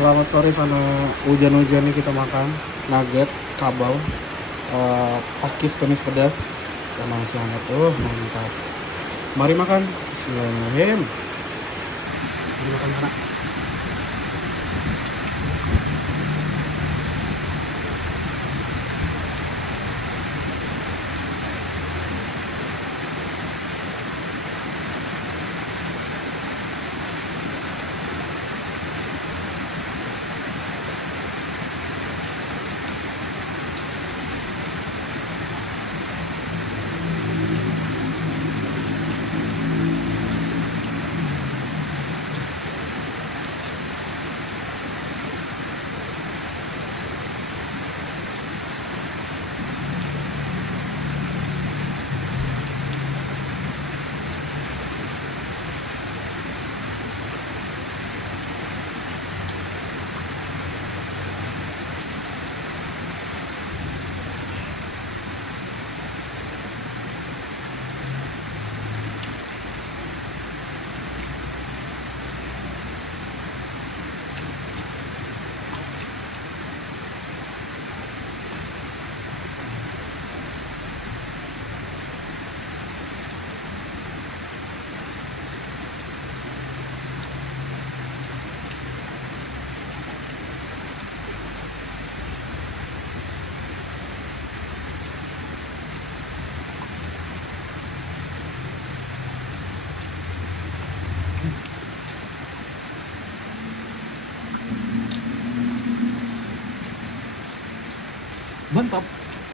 Selamat sore sana. Hujan-hujan nih kita makan nugget, kabau, pakis penis pedas sama nasi hangat. Mantap. Mari makan. Bismillahirrahmanirrahim. Mari makan sana. Mantap.